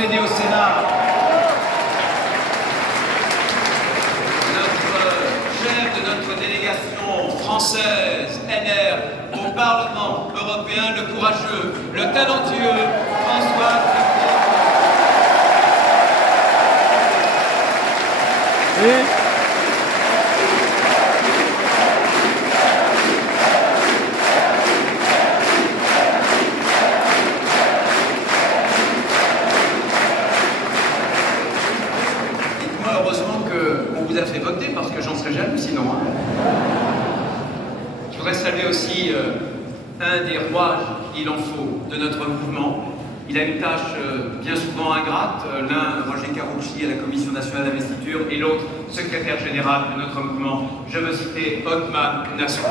succéder au Sénat. Chef de notre délégation française, NR, au Parlement européen, le courageux, le talentueux François Dites-moi heureusement qu'on vous a fait voter, parce que j'en serais jaloux sinon. Je voudrais saluer aussi un des rouages, il en faut, de notre mouvement. Il a une tâche bien souvent ingrate, l'un Roger Carucci à la Commission nationale d'investiture et l'autre secrétaire général de notre mouvement. Je veux citer Othman Nasrou.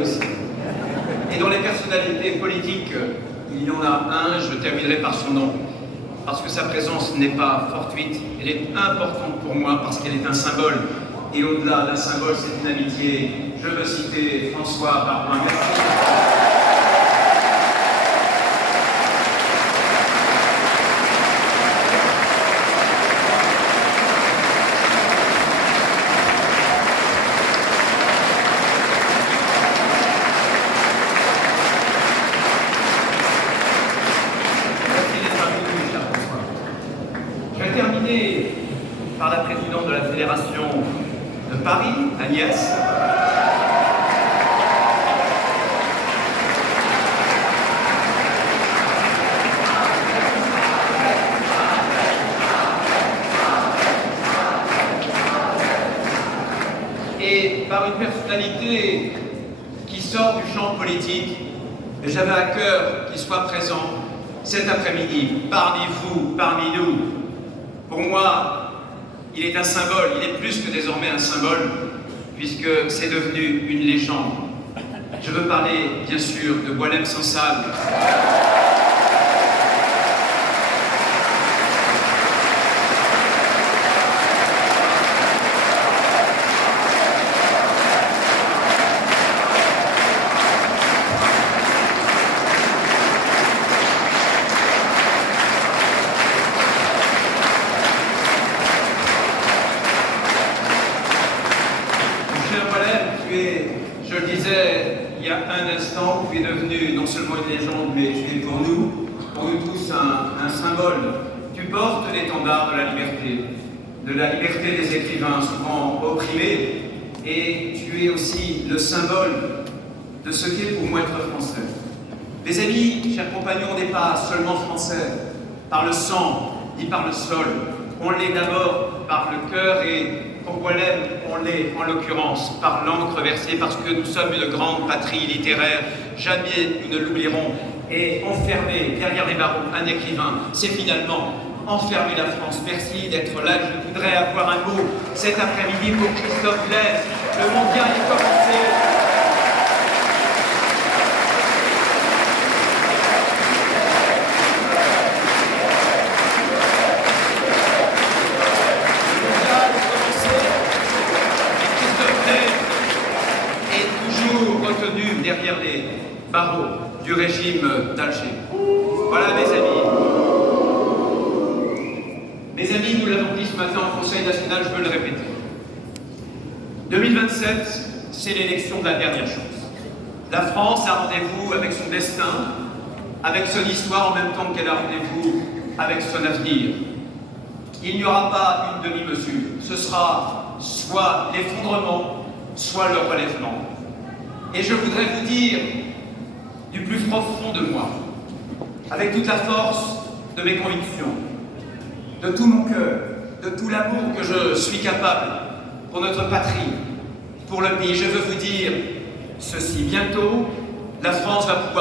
Aussi. Et dans les personnalités politiques, il y en a un, je terminerai par son nom, parce que sa présence n'est pas fortuite, elle est importante pour moi parce qu'elle est un symbole. Et au-delà d'un symbole, c'est une amitié. Je veux citer François Baroin. Merci. Par la présidente de la Fédération de Paris, Agnès. Et par une personnalité qui sort du champ politique, et j'avais à cœur qu'il soit présent cet après-midi, parmi vous, parmi nous. Pour moi, il est un symbole, il est plus que désormais un symbole, puisque c'est devenu une légende. Je veux parler, bien sûr, de Boualem Sansal. Je le disais il y a un instant, tu es devenu non seulement une légende, mais tu es pour nous tous un symbole. Tu portes l'étendard de la liberté des écrivains, souvent opprimés, et tu es aussi le symbole de ce qu'est pour moi être français. Mes amis, chers compagnons, on n'est pas seulement français par le sang, ni par le sol. On l'est d'abord par le cœur et pour Boualem, on l'est en l'occurrence par l'encre versée, parce que nous sommes une grande patrie littéraire, jamais nous ne l'oublierons. Et enfermer derrière les barreaux un écrivain, c'est finalement enfermer la France. Merci d'être là. Je voudrais avoir un mot cet après-midi pour Christophe Blaise. Le mondial est commencé. Derrière les barreaux du régime d'Alger. Voilà, mes amis. Mes amis, nous l'avons dit ce matin au Conseil national, je veux le répéter. 2027, c'est l'élection de la dernière chance. La France a rendez-vous avec son destin, avec son histoire, en même temps qu'elle a rendez-vous avec son avenir. Il n'y aura pas une demi-mesure. Ce sera soit l'effondrement, soit le relèvement. Et je voudrais vous dire, du plus profond de moi, avec toute la force de mes convictions, de tout mon cœur, de tout l'amour que je suis capable pour notre patrie, pour le pays, je veux vous dire ceci. Bientôt, la France va pouvoir